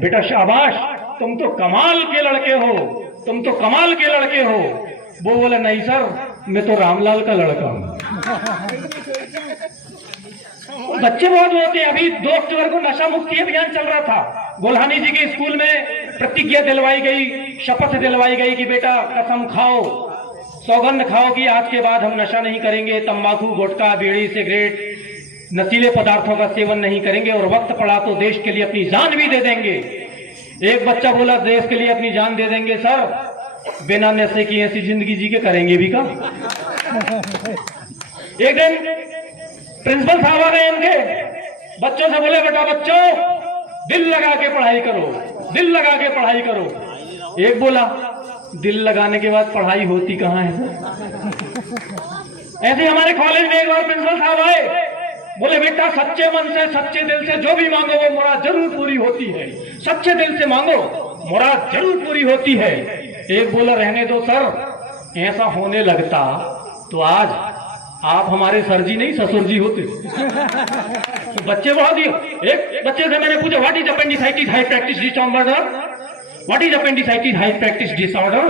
बेटा शाबाश, तुम तो कमाल के लड़के हो, तुम तो कमाल के लड़के हो। वो बोला नहीं सर, मैं तो रामलाल का लड़का हूं। बच्चे बहुत होते हैं। अभी 2 अक्टूबर को नशा मुक्ति अभियान चल रहा था। गोल्हानी जी के स्कूल में प्रतिज्ञा दिलवाई गई, शपथ दिलवाई गई कि बेटा कसम खाओ, सौगंध खाओ कि आज के बाद हम नशा नहीं करेंगे, तंबाकू, गुटखा, बीड़ी, सिगरेट, नशीले पदार्थों का सेवन नहीं करेंगे और वक्त पड़ा तो देश के लिए अपनी जान भी दे देंगे। एक बच्चा बोला देश के लिए अपनी जान दे देंगे सर, बिना नशे की ऐसी जिंदगी जी के करेंगे भी का। एक दिन प्रिंसिपल साहब आ गए इनके, बच्चों से बोले बेटा बच्चों दिल लगा के पढ़ाई करो, दिल लगा के पढ़ाई करो। एक बोला दिल लगाने के बाद पढ़ाई होती कहां है। ऐसे हमारे कॉलेज में एक बार प्रिंसिपल साहब आए, बोले बेटा सच्चे मन से सच्चे दिल से जो भी मांगो वो मुराद जरूर पूरी होती है, सच्चे दिल से मांगो मुराद जरूर पूरी होती है। एक बोला रहने दो सर, ऐसा होने लगता तो आज आप हमारे सर जी नहीं ससुर जी होते। तो बच्चे बहुत ही। एक बच्चे से मैंने पूछा what is appendicitis hyperactive disorder, what is appendicitis hyperactive disorder.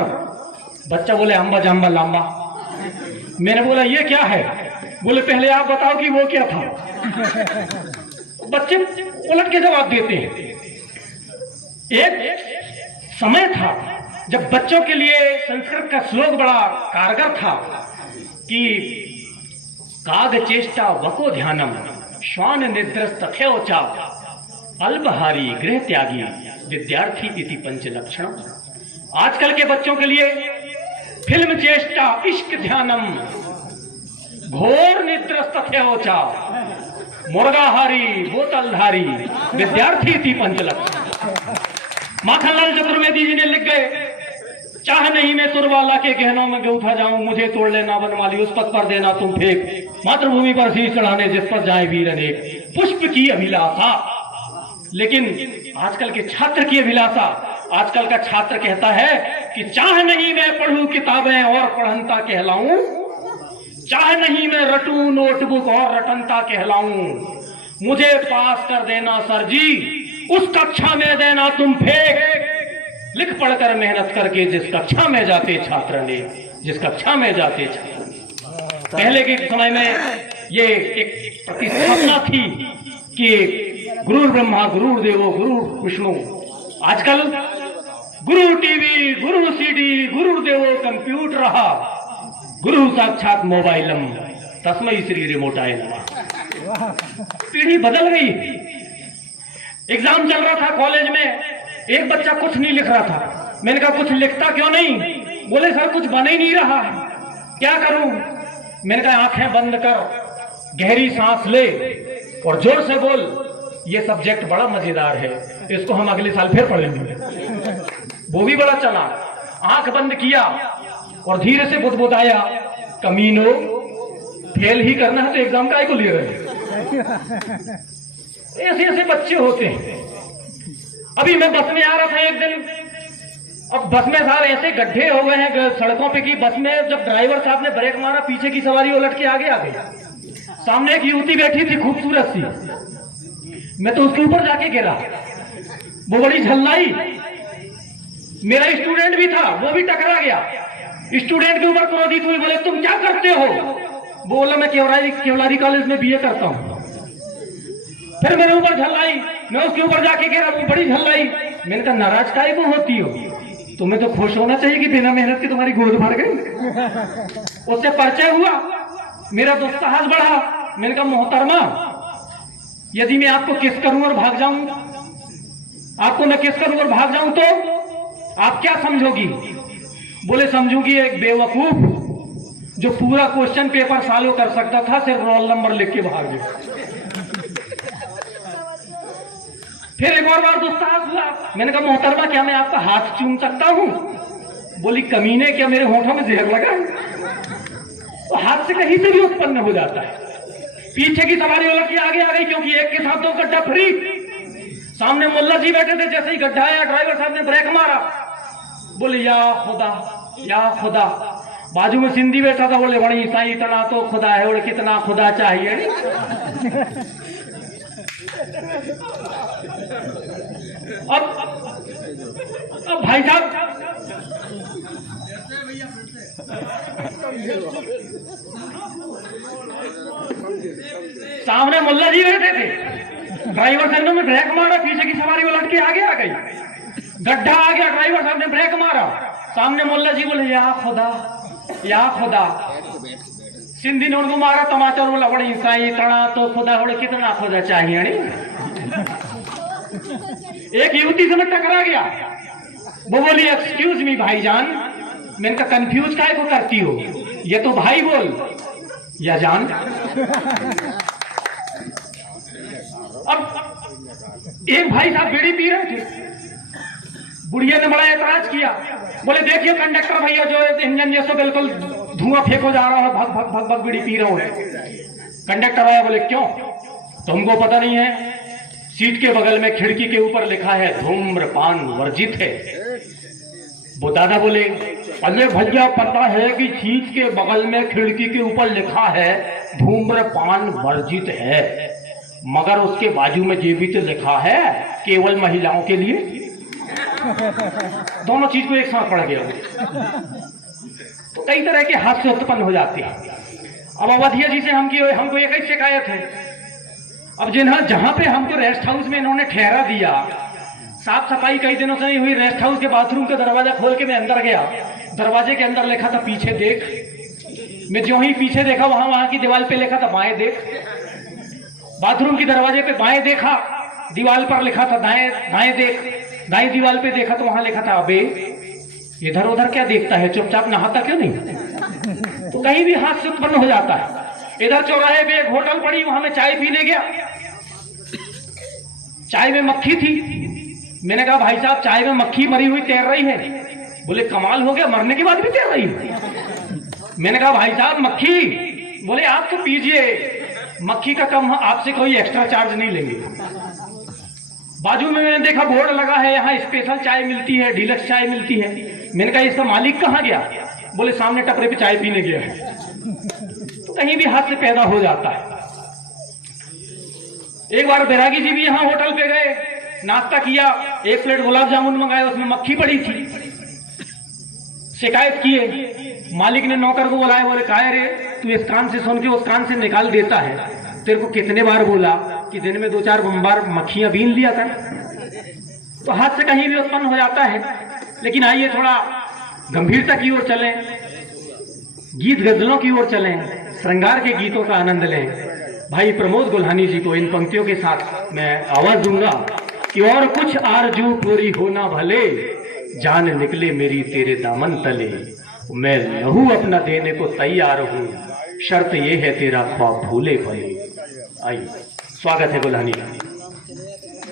बच्चा बोले अंबा जाम्बा लांबा। मैंने बोला ये क्या है। बोले पहले आप बताओ कि वो क्या था। बच्चे उलट के जवाब देते हैं। एक समय था जब बच्चों के लिए संस्कृत का श्लोक बड़ा कारगर था कि काग चेष्टा वको ध्यानम श्वान निद्रस्तथेवचा अल्पहारी गृह त्यागी विद्यार्थी इति पंच लक्षणम। आजकल के बच्चों के लिए फिल्म चेष्टा इश्क ध्यानम घोर निद्रस्तथेवचा मुर्गाहारी बोतलधारी विद्यार्थी इति पंच लक्षण। माखनलाल चतुर्वेदी जी ने लिख गए चाह नहीं मैं तुरवाला के गहनों में उठा जाऊं, मुझे तोड़ लेना बनमाली उस पथ पर देना तुम फेंक, मातृभूमि पर शीश चढ़ाने जिस पर जाए वीर अनेक, पुष्प की अभिलाषा। लेकिन आजकल के छात्र की अभिलाषा, आजकल का छात्र कहता है कि चाह नहीं मैं पढ़ूं किताबें और पढ़नता कहलाऊं, चाह नहीं मैं रटूं नोटबुक और रटनता कहलाऊं, मुझे पास कर देना सर जी, उस कक्षा में देना तुम फेंक, लिख पढ़कर मेहनत करके जिस कक्षा में जाते छात्र ने, जिस कक्षा में जाते छात्र। पहले के समय में ये एक प्रतिस्थापना थी कि गुरु ब्रह्मा गुरु देवो गुरु विष्णु। आजकल गुरु टीवी, गुरु सीडी, गुरु देवो कंप्यूटर रहा, गुरु साक्षात मोबाइलम तस्मै श्री रिमोटाय नमः। पीढ़ी बदल गई। एग्जाम चल रहा था कॉलेज में, एक बच्चा कुछ नहीं लिख रहा था। मैंने कहा कुछ लिखता क्यों नहीं। बोले सर कुछ बन ही नहीं रहा, क्या करूं। मैंने कहा आंखें बंद कर, गहरी सांस ले और जोर से बोल, ये सब्जेक्ट बड़ा मजेदार है, इसको हम अगले साल फिर पढ़ेंगे। वो भी बड़ा चला, आंख बंद किया और धीरे से बुदबुदाया, कमीनो फेल ही करना है तो एग्जाम काहे को ले रहे। ऐसे ऐसे बच्चे होते हैं। अभी मैं बस में आ रहा था एक दिन, अब बस में सारे ऐसे गड्ढे हो गए हैं सड़कों पे कि बस में जब ड्राइवर साहब ने ब्रेक मारा, पीछे की सवारी उलट के आगे आ गई। सामने एक युवती बैठी थी खूबसूरत सी, मैं तो उसके ऊपर जाके गिरा, वो बड़ी झल्लाई। मेरा स्टूडेंट भी था, वो भी टकरा गया। स्टूडेंट के ऊपर क्रोधित हुई, बोले तुम क्या करते हो। वो बोला मैं केवलारी कॉलेज में बीए करता हूँ। फिर मेरे ऊपर झल्लाई, मैं उसके ऊपर जाके गिरा, वो बड़ी झल्लाई। मैंने कहा नाराज काहे को होती हो, तुम्हें तो खुश होना चाहिए कि बिना मेहनत के तुम्हारी गोद भर गई। उससे परिचय हुआ, मेरा दुस्साहस बढ़ा। मैंने कहा मोहतरमा यदि मैं आपको किस करूं और भाग जाऊं, आपको मैं किस करूं और भाग जाऊं तो आप क्या समझोगी। बोले समझूंगी एक बेवकूफ जो पूरा क्वेश्चन पेपर सॉल्व कर सकता था, सिर्फ रोल नंबर लिख के भाग गया। फिर एक और बार दुस्साहस हुआ। मैंने कहा मोहतरमा क्या मैं आपका हाथ चूम सकता हूं। बोली कमीने क्या मेरे होठों में जहर लगा। तो हाथ से कहीं से भी उत्पन्न हो जाता है। पीछे की सवारी उलट के आगे आ गई, क्योंकि एक के साथ 2 गड्ढा फ्री। सामने मुल्ला जी बैठे थे, जैसे ही गड्ढा आया ड्राइवर साहब ने ब्रेक मारा। बोले या खुदा या खुदा। बाजू में सिंधी बैठा था, बोले बड़ी ईसाई इतना तो खुदा है और कितना खुदा चाहिए। अब भाई साहब सामने मुल्ला जी बैठे थे, ड्राइवर साहब ने ब्रेक मारा, पीछे की सवारी वो लटके आगे आ गई, गड्ढा आ गया, ड्राइवर साहब ने ब्रेक मारा, सामने मुल्ला जी बोले या खुदा सिंधी ने उनको मारा तमाचा, बोला बड़ी साई तड़ा तो खुदा बड़े कितना खुदा चाहिए नहीं। एक युवती से मैं टकरा गया, वो बोली एक्सक्यूज मी भाईजान, मैंने कहा कंफ्यूज काहे को करती हो, ये तो भाई बोल या जान। अब एक भाई साहब बीड़ी पी रहे थे, बुढ़िया ने बड़ा एतराज किया, बोले देखिए कंडक्टर भैया जो इंजन जैसे बिल्कुल धुआं फेंको जा रहा है, भग भग भग भग बीड़ी पी रहा हूं। कंडक्टर भैया बोले क्यों, तुमको पता नहीं है सीट के बगल में खिड़की के ऊपर लिखा है धूम्रपान वर्जित है। वो दादा बोले अरे भैया पता है कि सीट के बगल में खिड़की के ऊपर लिखा है धूम्रपान वर्जित है, मगर उसके बाजू में ये भी तो लिखा है केवल महिलाओं के लिए। दोनों चीज को एक साथ पड़ गया, तो कई तरह के हादसे उत्पन्न हो जाते हैं। अब अवधिया जी से हमको एक ही शिकायत है, अब जहां पे हमको रेस्ट हाउस में इन्होंने ठहरा दिया, साफ सफाई कई दिनों से नहीं हुई, रेस्ट हाउस के बाथरूम का दरवाजा खोल के मैं अंदर गया, दरवाजे के अंदर लिखा था पीछे देख, मैं जो ही पीछे देखा वहां की दीवार पे लिखा था बाएं देख, बाथरूम की दरवाजे पे बाएं देखा, दीवार पर लिखा था दाएं देख, दाएं दीवार पे देखा तो वहां लिखा था अबे इधर उधर क्या देखता है, चुपचाप नहाता क्यों नहीं। तो कहीं भी हादसा उत्पन्न हो जाता है। इधर चौराहे पे एक होटल पड़ी, वहां मैं चाय पीने गया, चाय में मक्खी थी, मैंने कहा भाई साहब चाय में मक्खी मरी हुई तैर रही है, बोले कमाल हो गया मरने के बाद भी तैर रही है। मैंने कहा भाई साहब मक्खी, बोले आप तो पीजिए, मक्खी का कम आपसे कोई एक्स्ट्रा चार्ज नहीं लेंगे। बाजू में मैंने देखा बोर्ड लगा है यहाँ स्पेशल चाय मिलती है, डीलक्स चाय मिलती है। मैंने कहा इसका मालिक कहाँ गया, बोले सामने टपरे पे चाय पीने गया है। तो कहीं भी हाथ से पैदा हो जाता है। एक बार बैरागी जी भी यहाँ होटल पे गए, नाश्ता किया, एक प्लेट गुलाब जामुन मंगाया, उसमें मक्खी पड़ी थी, शिकायत किए, मालिक ने नौकर को बुलाया, बोले काहे रे तू इस कान से सुन के उस कान से निकाल देता है, तेरे को कितने बार बोला कि दिन में 2-4 बार मक्खियां बीन लिया कर। तो हाथ से कहीं भी उत्पन्न हो जाता है। लेकिन आइए थोड़ा गंभीरता की ओर चलें, गीत गजलों की ओर चलें, श्रृंगार के गीतों का आनंद लें। भाई प्रमोद गुल्हानी जी को इन पंक्तियों के साथ मैं आवाज दूंगा कि और कुछ आरजू पूरी होना भले, जान निकले मेरी तेरे दामन तले, मैं लहू अपना देने को तैयार हूँ, शर्त ये है तेरा ख्वाब भूले भले। आइए स्वागत है गुल्हानी का।